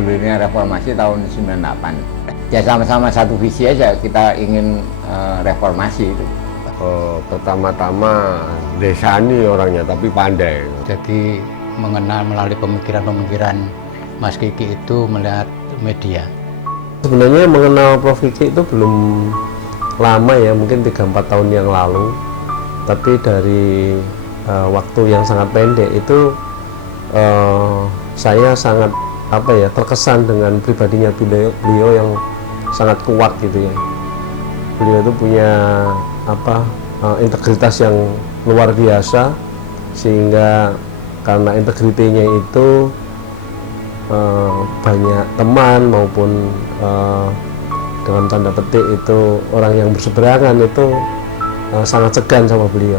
bergulirnya reformasi tahun 98. Ya sama-sama satu visi aja, kita ingin reformasi itu. Pertama-tama desani orangnya, tapi pandai. Jadi mengenal melalui pemikiran-pemikiran Mas Kiki itu melihat media. Sebenarnya mengenal Prof. Kiki itu belum lama ya, mungkin 3-4 tahun yang lalu. Tapi dari waktu yang sangat pendek itu saya sangat terkesan dengan pribadinya beliau yang sangat kuat gitu ya. Beliau itu punya integritas yang luar biasa, sehingga karena integritinya itu banyak teman maupun dalam tanda petik itu orang yang berseberangan itu sangat segan sama beliau.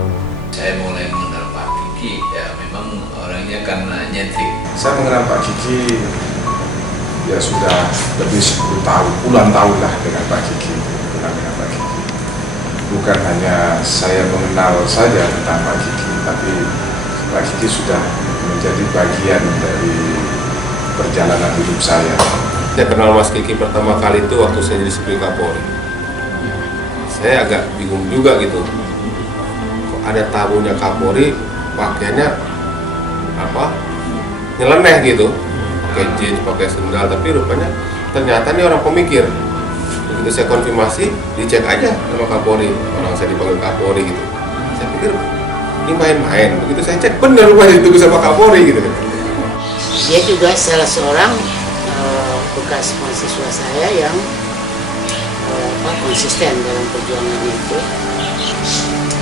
Saya mulai mengenal Pak Kiki, ya memang orangnya karena nyentrik. Saya mengenal Pak Kiki ya sudah lebih 10 tahun, puluhan tahun lah dengan Pak Kiki. Bukan hanya saya mengenal saja tentang Pak Kiki, tapi Pak Kiki sudah menjadi bagian dari perjalanan hidup saya. Saya kenal Mas Kiki pertama kali itu waktu saya jadi Sekretaris Kapolri. Saya agak bingung juga gitu. Kok ada tamunya Kapolri, pakaiannya nyeleneh gitu, pakai jeans, pakai sendal, tapi rupanya ternyata ini orang pemikir. Begitu saya konfirmasi, dicek aja sama Kapolri, orang saya dipanggil Kapolri gitu. Saya pikir ini main-main, begitu saya cek benar rupanya ditunggu sama Kapolri gitu. Dia juga salah seorang bekas mahasiswa saya yang konsisten dalam perjuangan itu.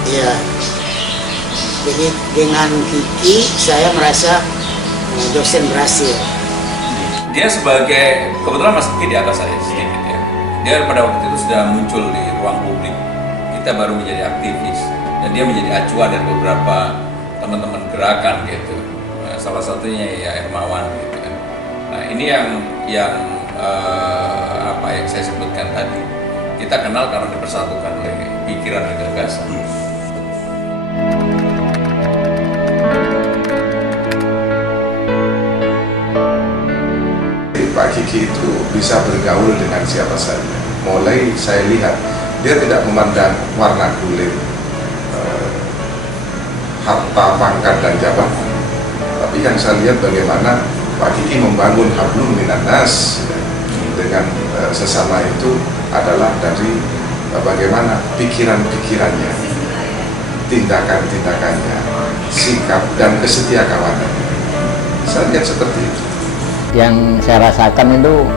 Ya, jadi dengan Kiki saya merasa dosen berhasil. Dia sebagai, kebetulan Mas Kiki di atas saya sedikit ya. Dia pada waktu itu sudah muncul di ruang publik. Kita baru menjadi aktivis dan dia menjadi acuan dari beberapa teman-teman gerakan gitu. Salah satunya ya Hermawan gitu kan. Nah ini yang saya sebutkan tadi. Kita kenal karena dipersatukan oleh pikiran dan gagasan. Pak Kiki itu bisa bergaul dengan siapa saja. Mulai saya lihat dia tidak memandang warna kulit, harta, pangkat dan jabatan. Tapi yang saya lihat bagaimana Pak Kiki membangun hablum minan nas dengan sesama itu adalah dari bagaimana pikiran-pikirannya, tindakan-tindakannya, sikap dan kesetiaan kawanan. Saya lihat seperti itu. Yang saya rasakan itu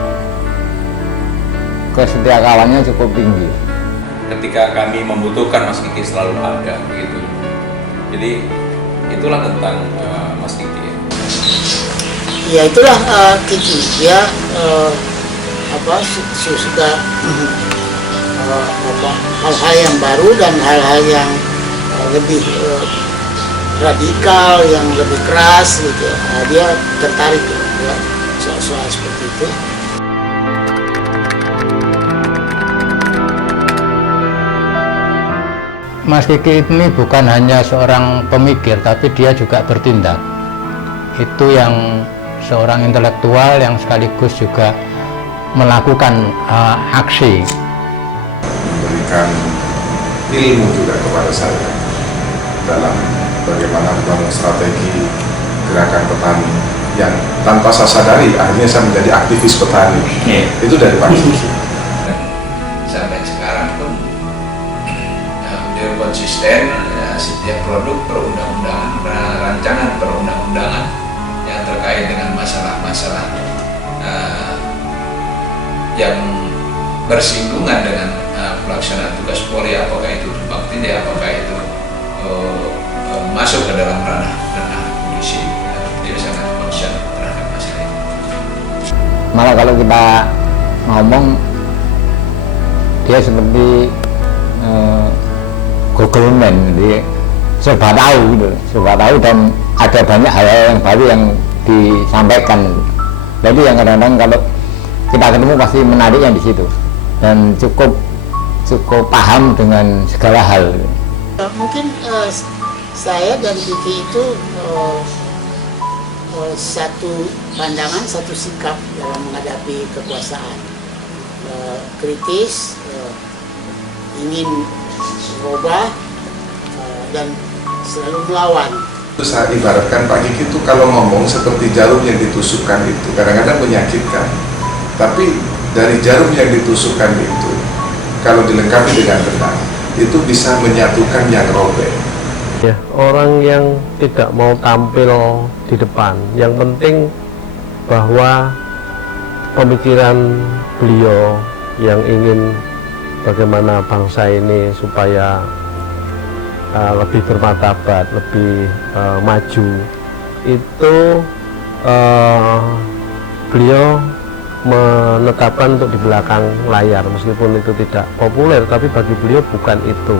kesetiakawannya cukup tinggi. Ketika kami membutuhkan Mas Kiki selalu ada begitu. Jadi itulah tentang Mas Kiki. Ya itulah Kiki. Dia suka hal-hal yang baru dan hal-hal yang lebih radikal, yang lebih keras gitu. Dia tertarik ya, soal seperti itu. Mas Kiki ini bukan hanya seorang pemikir, tapi dia juga bertindak. Itu yang seorang intelektual yang sekaligus juga melakukan aksi. Memberikan ilmu juga kepada saya dalam bagaimana membangun strategi gerakan petani yang tanpa saya sadari akhirnya saya menjadi aktivis petani. Itu dari Pak Kiki. Sampai sekarang pun dia konsisten ya, setiap produk perundang-undangan, rancangan perundang-undangan yang terkait dengan masalah-masalah yang bersinggungan dengan pelaksanaan tugas Polri, apakah itu bakti, apakah itu masuk ke dalam ranah polisi, dia sangat concern terhadap masalah itu. Malah kalau kita ngomong, dia seperti Google Man, jadi serba tahu gitu, serba tahu, dan ada banyak hal-hal yang baru yang disampaikan. Jadi yang kadang-kadang kalau kita ketemu pasti menarik yang di situ, dan cukup paham dengan segala hal. Mungkin saya dan Kiki itu satu pandangan, satu sikap dalam menghadapi kekuasaan. Kritis, ingin berubah, dan selalu melawan. Itu saya ibaratkan Pak Kiki itu kalau ngomong seperti jarum yang ditusukkan itu kadang-kadang menyakitkan. Tapi dari jarum yang ditusukkan itu, kalau dilengkapi dengan benar, itu bisa menyatukan yang robek. Ya, orang yang tidak mau tampil di depan, yang penting bahwa pemikiran beliau yang ingin bagaimana bangsa ini supaya lebih bermartabat, lebih maju, itu beliau menetapkan untuk di belakang layar, meskipun itu tidak populer, tapi bagi beliau bukan itu.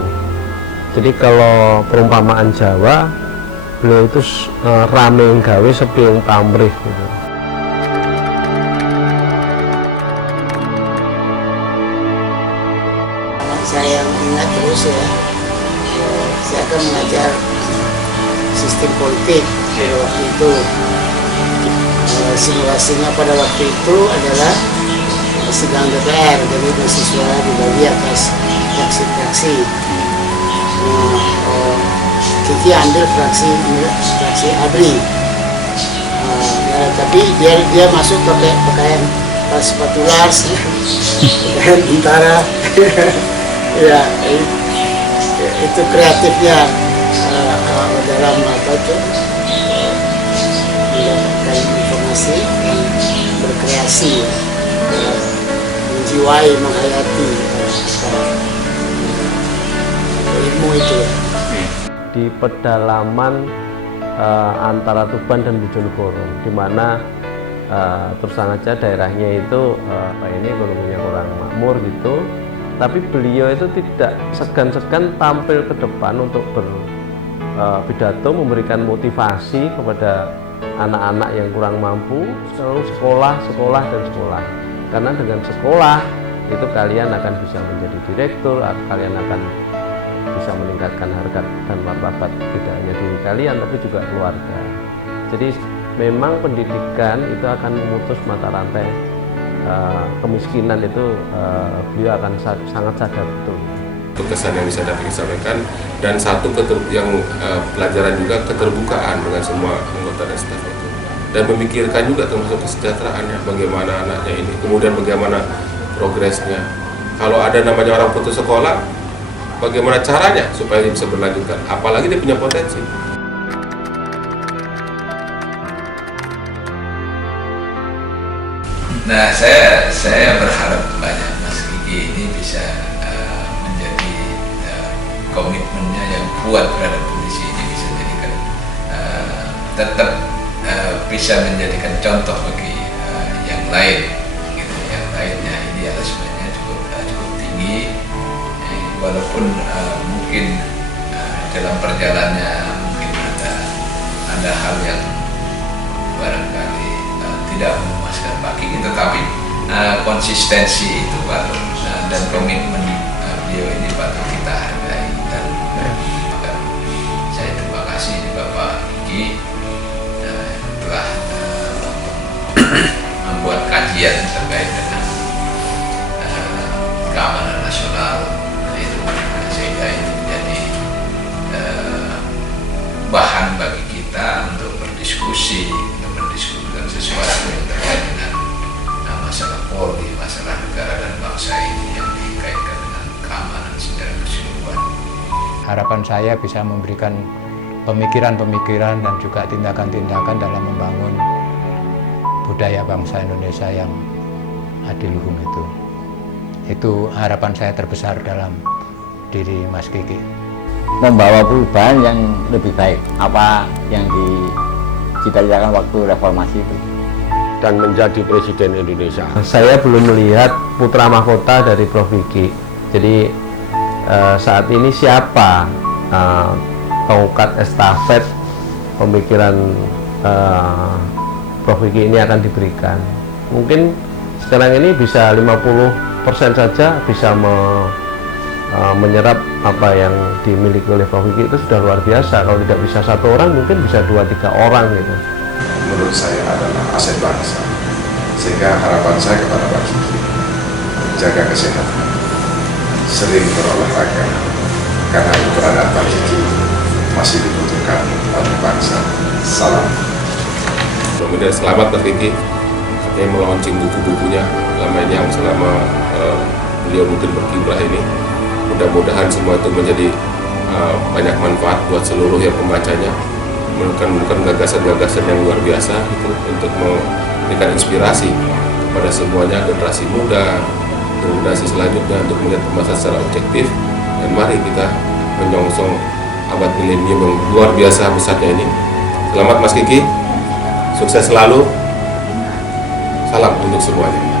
Jadi kalau perumpamaan Jawa, beliau itu rame gawe sepiung pamrih gitu. Saya ingat terus ya, saya akan mengajar sistem politik pada waktu itu. Simulasinya pada waktu itu adalah sidang DPR, jadi mahasiswa dibagi atas fraksi-fraksi. Kiki ambil fraksi ABRI, tapi dia masuk pakai pakaian sepatu Lars, pakaian tentara. Ya, itu kreatifnya dalam apa itu mendapatkan informasi, berkreasi, menjiwai, menghayati ilmu itu. Di pedalaman antara Tuban dan Bojonegoro, di mana terus terang aja daerahnya itu ini ekonominya kurang makmur gitu, tapi beliau itu tidak segan-segan tampil ke depan untuk berpidato, memberikan motivasi kepada anak-anak yang kurang mampu, selalu sekolah, sekolah, dan sekolah. Karena dengan sekolah itu kalian akan bisa menjadi direktur, kalian akan bisa meningkatkan harkat dan martabat tidak hanya diri kalian tapi juga keluarga. Jadi memang pendidikan itu akan memutus mata rantai kemiskinan itu, beliau akan sangat sadar betul. Kesan yang bisa dapat disampaikan, dan satu yang pelajaran juga keterbukaan dengan semua anggota dan staf itu, dan memikirkan juga termasuk kesejahteraannya, bagaimana anaknya ini, kemudian bagaimana progresnya. Kalau ada namanya orang putus sekolah, bagaimana caranya supaya dia bisa berlanjutkan, apalagi dia punya potensi. Nah, saya berharap banyak Mas Kiki ini bisa menjadi komitmennya yang kuat terhadap kondisi ini, bisa jadikan tetap bisa menjadikan contoh bagi yang lain, gitu. Yang lainnya idealismenya cukup tinggi, walaupun mungkin dalam perjalanannya mungkin ada hal yang barangkali tidak memuaskan Pak Kiki, tetapi konsistensi itu patut dan komitmen beliau ini patut kita hargai. Dan saya terima kasih di Bapak Kiki telah membuat kajian terkait dengan keamanan nasional itu, sehingga ini menjadi bahan bagi kita untuk berdiskusi, untuk mendiskusikan sesuatu yang terkait dengan masalah Polri, masalah negara dan bangsa ini yang dikaitkan dengan keamanan secara keseluruhan. Harapan saya bisa memberikan pemikiran-pemikiran dan juga tindakan-tindakan dalam membangun budaya bangsa Indonesia yang adiluhung itu. Itu harapan saya terbesar dalam diri Mas Kiki. Membawa perubahan yang lebih baik, apa yang dicita-citakan waktu reformasi itu, Dan menjadi Presiden Indonesia. Saya belum melihat putra mahkota dari Prof. Kiki. Jadi saat ini siapa tongkat estafet pemikiran Prof. Kiki ini akan diberikan. Mungkin sekarang ini bisa 50% saja bisa menyerap apa yang dimiliki oleh Prof. Kiki, itu sudah luar biasa. Kalau tidak bisa satu orang, mungkin bisa 2-3 orang gitu. menurut saya adalah aset bangsa. Sehingga harapan saya kepada Pak Kiki, jaga kesehatan, sering berolahraga, karena keberadaan Pak Kiki masih dibutuhkan oleh bangsa. Salam. Kemudian selamat Mas Kiki, katanya melaunching buku-bukunya selama beliau mungkin berkiprah ini. Mudah-mudahan semua itu menjadi banyak manfaat buat seluruh yang pembacanya, menemukan gagasan-gagasan yang luar biasa gitu, untuk memberikan inspirasi kepada semuanya, generasi muda, generasi selanjutnya, untuk melihat permasalahan secara objektif. Dan mari kita menyongsong abad milenium yang luar biasa besarnya ini. Selamat Mas Kiki, sukses selalu, salam untuk semuanya.